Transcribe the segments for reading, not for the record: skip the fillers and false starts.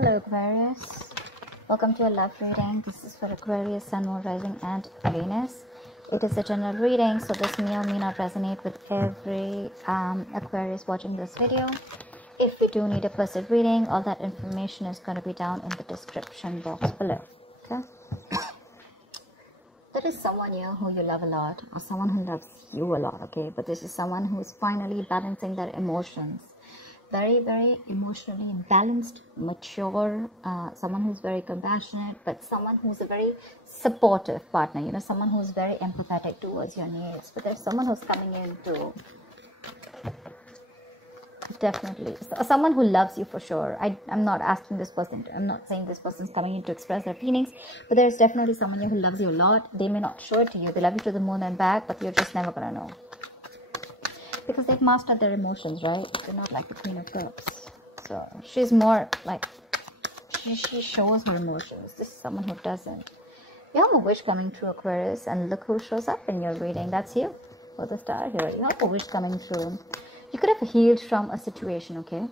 Hello Aquarius, welcome to a love reading. This is for Aquarius, Sun, Moon, Rising and Venus. It is a general reading, so this may or may not resonate with every Aquarius watching this video. If we do need a personal reading, all that information is going to be down in the description box below. Okay, there is someone here who you love a lot, or someone who loves you a lot, okay, but this is someone who is finally balancing their emotions. Very emotionally balanced, mature, someone who's very compassionate, but someone who's a very supportive partner, you know, someone who's very empathetic towards your needs. But there's someone who's coming in to definitely, someone who loves you for sure. I'm not asking this person I'm not saying this person's coming in to express their feelings, but there's definitely someone here who loves you a lot. They may not show it to you. They love you to the moon and back, but you're just never gonna know, because they've mastered their emotions, right? They're not like the Queen of Cups. So she's more like, she shows her emotions. This is someone who doesn't. You have a wish coming through, Aquarius, and look who shows up in your reading. That's you, for the star here. You have a wish coming through. You could have healed from a situation, okay?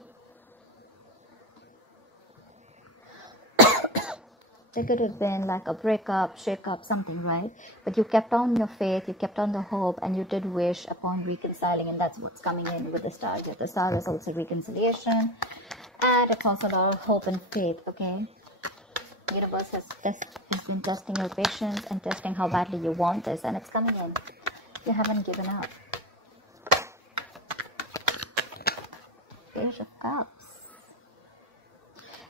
There could have been like a breakup, shake-up, something, right? But you kept on your faith, you kept on the hope, and you did wish upon reconciling, and that's what's coming in with the star. The star is also reconciliation, and it's also a lot of hope and faith, okay? The universe has been testing your patience and testing how badly you want this, and it's coming in. You haven't given up. Page of Cups.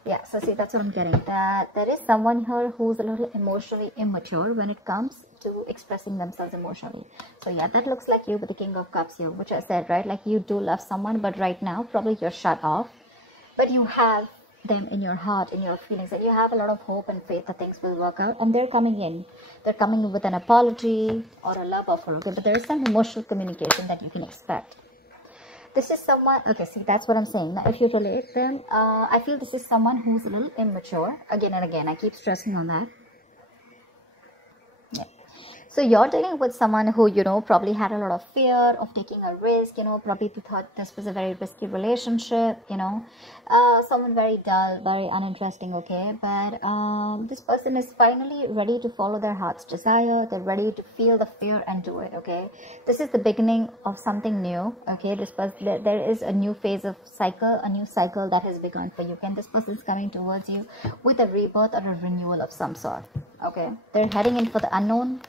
Yeah, so see, that's what I'm getting. That there is someone here who's a little emotionally immature when it comes to expressing themselves emotionally. So yeah, that looks like you with the King of Cups here, which I said, right? Like you do love someone, but right now probably you're shut off. But you have them in your heart, in your feelings, and you have a lot of hope and faith that things will work out. And they're coming in. They're coming in with an apology or a love offer, okay? But there is some emotional communication that you can expect. This is someone, okay, see, that's what I'm saying. Now, if you relate them, I feel this is someone who's a little immature. Again and again, I keep stressing on that. Yeah. So you're dealing with someone who, you know, probably had a lot of fear of taking a risk, you know, probably thought this was a very risky relationship, you know, someone very dull, very uninteresting, okay, but this person is finally ready to follow their heart's desire. They're ready to feel the fear and do it, okay. This is the beginning of something new, okay. This person, there is a new phase of cycle, a new cycle that has begun for you, and this person is coming towards you with a rebirth or a renewal of some sort, okay. They're heading in for the unknown,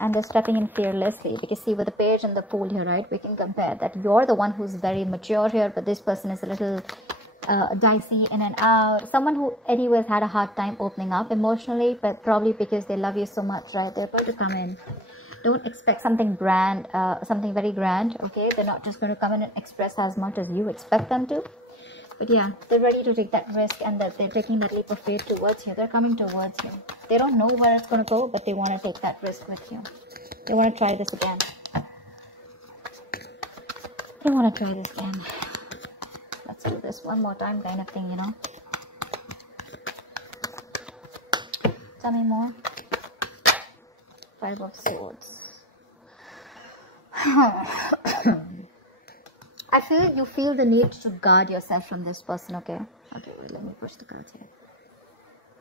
and they're stepping in fearlessly, because see, with the Page and the Fool here, right, we can compare that you're the one who's very mature here, but this person is a little dicey in and out. Someone who anyways had a hard time opening up emotionally, but probably because they love you so much, right, they're about to come in. Don't expect something grand, something very grand, okay. They're not just going to come in and express as much as you expect them to. But yeah, they're ready to take that risk, and that they're taking that leap of faith towards you. They're coming towards you. They don't know where it's going to go, but they want to take that risk with you. They want to try this again. They want to try this again. Let's do this one more time kind of thing, you know. Tell me more. Five of Swords. I feel you feel the need to guard yourself from this person, okay? Okay, wait, let me push the cards here.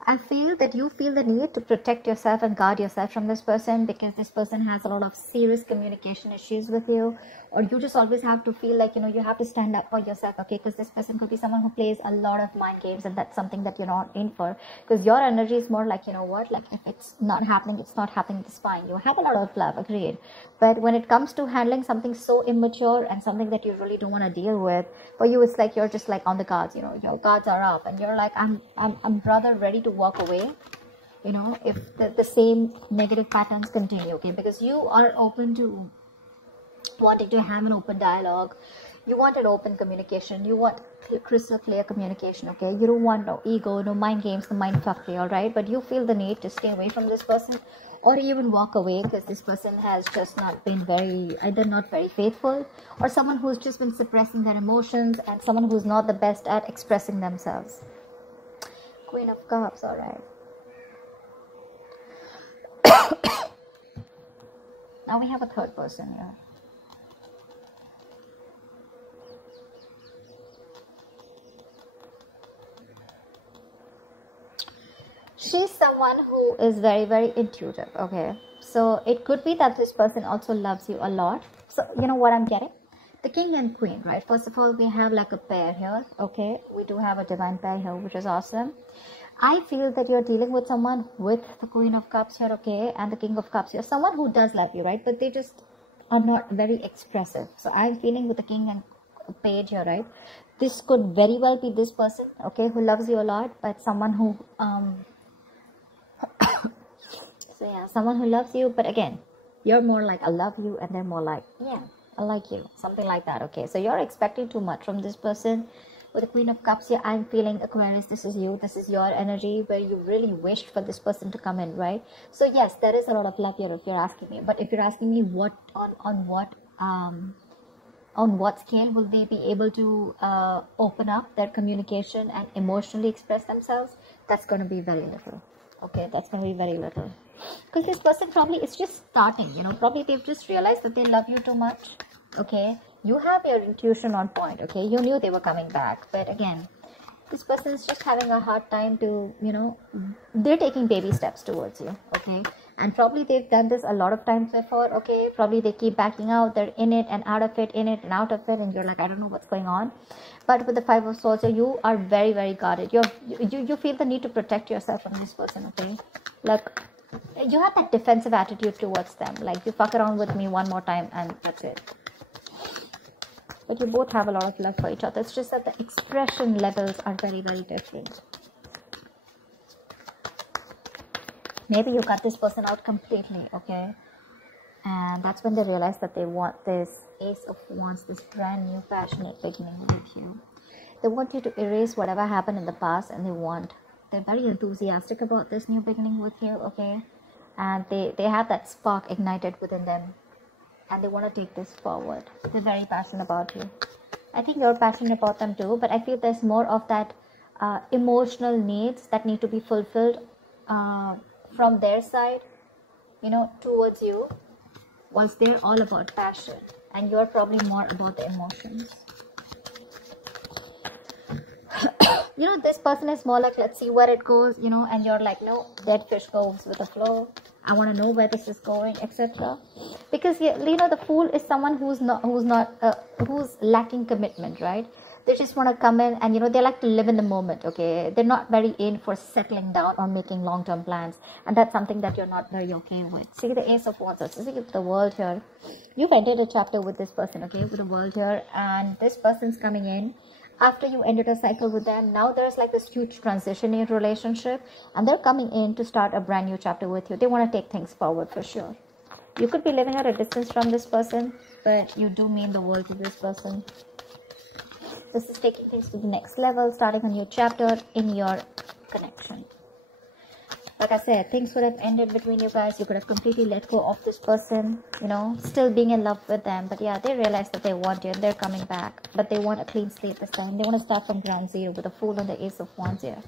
I feel that you feel the need to protect yourself and guard yourself from this person, because this person has a lot of serious communication issues with you, or you just always have to feel like, you know, you have to stand up for yourself, okay? Because this person could be someone who plays a lot of mind games, and that's something that you're not in for, because your energy is more like, you know what, like if it's not happening, it's not happening, it's fine. You have a lot of love, agreed, but when it comes to handling something so immature and something that you really don't want to deal with, for you it's like you're just like on the guards, you know, your guards are up, and you're like, I'm rather ready to walk away, you know, if the same negative patterns continue, okay? Because you are open to wanting to have an open dialogue. You want an open communication. You want crystal clear communication, okay? You don't want no ego, no mind games, no mind fuckery, all right? But you feel the need to stay away from this person, or even walk away, because this person has just not been either not very faithful, or someone who's just been suppressing their emotions, and someone who's not the best at expressing themselves. Queen of Cups, all right. Now we have a third person here. She's someone who is very, very intuitive, okay? So it could be that this person also loves you a lot. So you know what I'm getting? The king and queen, right? First of all, we have like a pair here, okay? We do have a divine pair here, which is awesome. I feel that you're dealing with someone with the Queen of Cups here, okay? And the King of Cups here. Someone who does love you, right? But they just are not very expressive. So I'm feeling with the King and Page here, right? This could very well be this person, okay? Who loves you a lot, but someone who, so yeah, someone who loves you, but again, you're more like, I love you, and they're more like, yeah, I like you. Something like that, okay? So you're expecting too much from this person. With the Queen of Cups here, I'm feeling, Aquarius, this is you. This is your energy where you really wished for this person to come in, right? So yes, there is a lot of love here if you're asking me. But if you're asking me what, on what scale will they be able to open up their communication and emotionally express themselves, that's going to be very little. Okay, that's going to be very little. Because this person probably is just starting, you know, probably they've just realized that they love you too much. Okay, you have your intuition on point. Okay, you knew they were coming back, but again, this person is just having a hard time to, you know, they're taking baby steps towards you. Okay, and probably they've done this a lot of times before. Okay, probably they keep backing out, they're in it and out of it, in it and out of it, and you're like, I don't know what's going on. But with the Five of Swords, you are very, very guarded. You feel the need to protect yourself from this person. Okay, like you have that defensive attitude towards them, like you fuck around with me one more time and that's it. But you both have a lot of love for each other. It's just that the expression levels are very, very different. Maybe you cut this person out completely, okay? And that's when they realize that they want this Ace of Wands, this brand new passionate beginning with you. They want you to erase whatever happened in the past, and they're very enthusiastic about this new beginning with you, okay? And they have that spark ignited within them. And they want to take this forward. They're very passionate about you. I think you're passionate about them too, but I feel there's more of that emotional needs that need to be fulfilled from their side, you know, towards you, whilst they're all about passion, and you're probably more about the emotions. You know, this person is more like, let's see where it goes, you know, and you're like, no, dead fish goes with the flow. I want to know where this is going, etc. Because you know, the Fool is someone who's lacking commitment, right? They just want to come in and, you know, they like to live in the moment, okay? They're not very in for settling down or making long-term plans, and that's something that you're not very okay with. See the Ace of Wands, see the World here. You've ended a chapter with this person, okay, with the World here, and this person's coming in. After you ended a cycle with them, now there's like this huge transition in your relationship, and they're coming in to start a brand new chapter with you. They want to take things forward for sure. You could be living at a distance from this person, but you do mean the world to this person. This is taking things to the next level, starting a new chapter in your connection. Like I said, things would have ended between you guys. You could have completely let go of this person, you know, still being in love with them. But yeah, they realize that they want you and they're coming back. But they want a clean slate this time. They want to start from ground zero with the Fool and the Ace of Wands here.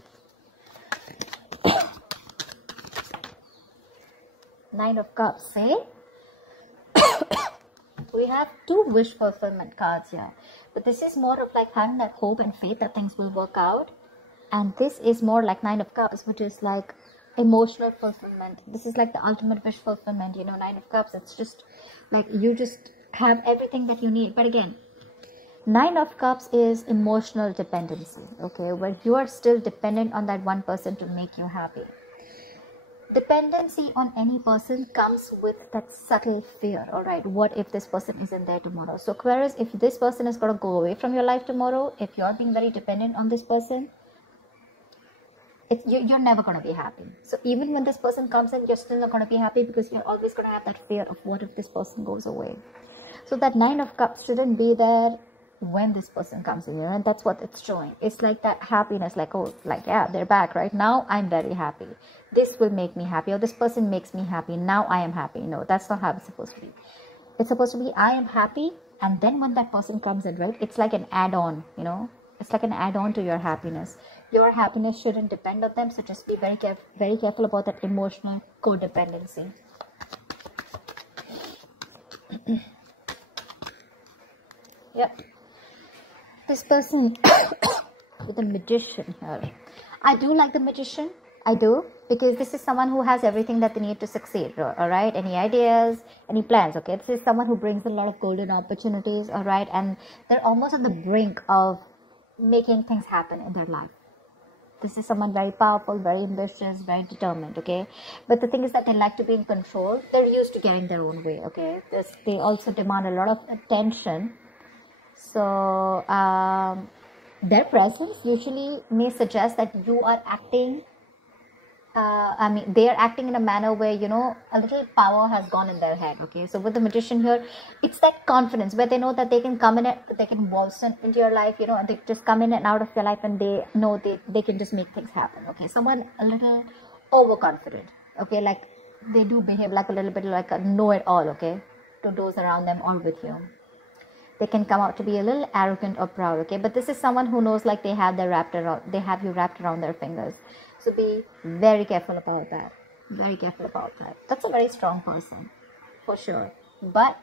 Nine of Cups, eh? We have two wish fulfillment cards here. But this is more of like having that hope and faith that things will work out. And this is more like Nine of Cups, which is like emotional fulfillment. This is like the ultimate wish fulfillment, you know. Nine of Cups, it's just like you just have everything that you need. But again, Nine of Cups is emotional dependency, okay, where you are still dependent on that one person to make you happy. Dependency on any person comes with that subtle fear. All right, what if this person isn't there tomorrow? So Aquarius, if this person is going to go away from your life tomorrow, if you're being very dependent on this person, you're never going to be happy. So even when this person comes in, you're still not going to be happy, because you're always going to have that fear of what if this person goes away. So that Nine of Cups shouldn't be there when this person comes in, you know, and that's what it's showing. It's like that happiness, like, oh, like, yeah, they're back right now, I'm very happy, this will make me happy, or this person makes me happy, now I am happy. No, that's not how it's supposed to be. It's supposed to be, I am happy, and then when that person comes in, right, it's like an add-on, you know, it's like an add-on to your happiness. Your happiness shouldn't depend on them, so just be very careful about that emotional codependency. Yep. This person with the Magician here. I do like the Magician. I do, because this is someone who has everything that they need to succeed, all right? Any ideas, any plans, okay? This is someone who brings a lot of golden opportunities, all right? And they're almost on the brink of making things happen in their life. This is someone very powerful, very ambitious, very determined, okay? But the thing is that they like to be in control. They're used to getting their own way, okay? They also demand a lot of attention. So, their presence usually may suggest that you are acting, they are acting in a manner where, you know, a little power has gone in their head, okay? So with the Magician here, it's that confidence where they know that they can come in, they can waltz into your life, you know, and they just come in and out of your life, and they know they can just make things happen, okay? Someone a little overconfident, okay? Like, they do behave like a little bit like a know-it-all, okay? To those around them or with you. They can come out to be a little arrogant or proud, okay? But this is someone who knows like they have you wrapped around their fingers. So be very careful about that. Very careful about that. That's a very strong person, for sure. But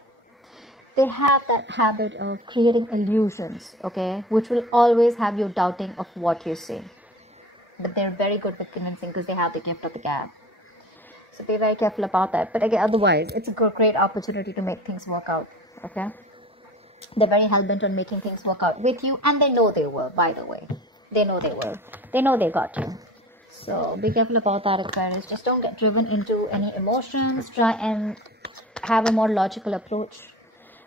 they have that habit of creating illusions, okay? Which will always have you doubting of what you see. But they're very good with convincing because they have the gift of the gab. So be very careful about that. But again, otherwise, it's a great opportunity to make things work out, okay? They're very hell-bent on making things work out with you, and they know they will, by the way. They know they will. They know they got you. So be careful about that, Aquarius. Just don't get driven into any emotions. Try and have a more logical approach,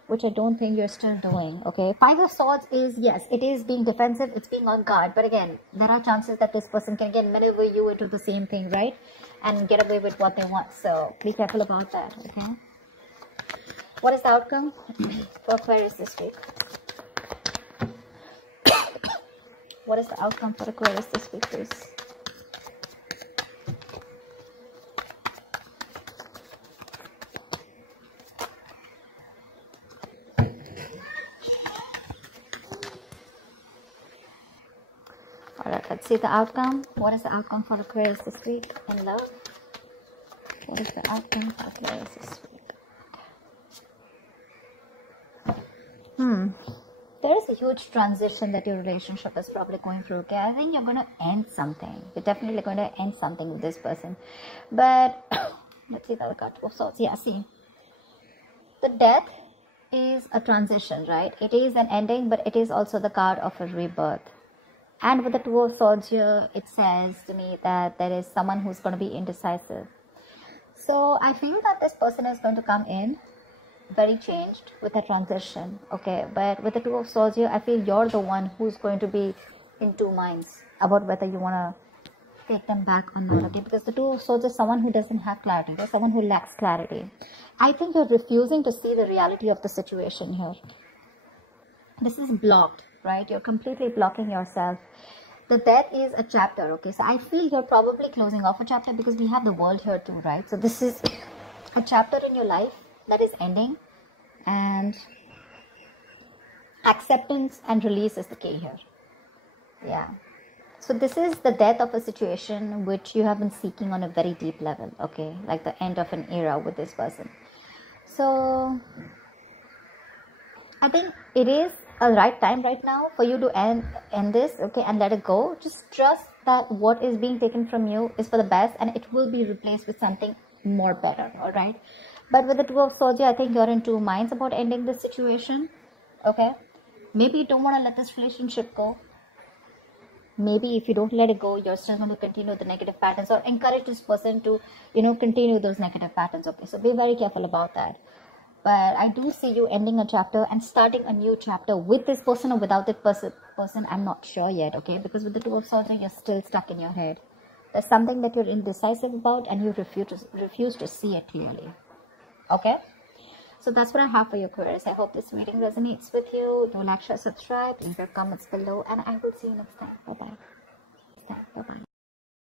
which I don't think you're still doing, okay? Five of Swords is, yes, it is being defensive. It's being on guard. But again, there are chances that this person can again maneuver you into the same thing, right? And get away with what they want. So be careful about that, okay? What is the outcome for Aquarius this week? What is the outcome for Aquarius this week, please? Alright, let's see the outcome. What is the outcome for Aquarius this week in love? What is the outcome for Aquarius this week? There is a huge transition that your relationship is probably going through, okay? I think you're going to end something. You're definitely going to end something with this person. But, let's see the other card. Two of Swords. Yeah, see. The Death is a transition, right? It is an ending, but it is also the card of a rebirth. And with the Two of Swords here, it says to me that there is someone who's going to be indecisive. So, I feel that this person is going to come in very changed with a transition, okay? But with the Two of Swords here, I feel you're the one who's going to be in two minds about whether you want to take them back or not, okay? Because the Two of Swords is someone who doesn't have clarity. They're someone who lacks clarity. I think you're refusing to see the reality of the situation here. This is blocked, right? You're completely blocking yourself. The Death is a chapter, okay? So I feel you're probably closing off a chapter because we have the World here too, right? So this is a chapter in your life that is ending, and acceptance and release is the key here. Yeah. So this is the death of a situation which you have been seeking on a very deep level, okay? Like the end of an era with this person. So I think it is a right time right now for you to end this, okay, and let it go. Just trust that what is being taken from you is for the best, and it will be replaced with something more better, all right? But with the Two of Swords, I think you're in two minds about ending this situation, okay? Maybe you don't want to let this relationship go. Maybe if you don't let it go, you're still going to continue the negative patterns or encourage this person to, you know, continue those negative patterns, okay? So be very careful about that. But I do see you ending a chapter and starting a new chapter with this person or without that person. I'm not sure yet, okay? Because with the Two of Swords, you're still stuck in your head. There's something that you're indecisive about and you refuse to see it clearly. Okay, so that's what I have for you, Aquarius. I hope this reading resonates with you. Do like, share, subscribe, leave your comments below, and I will see you next time. Bye bye.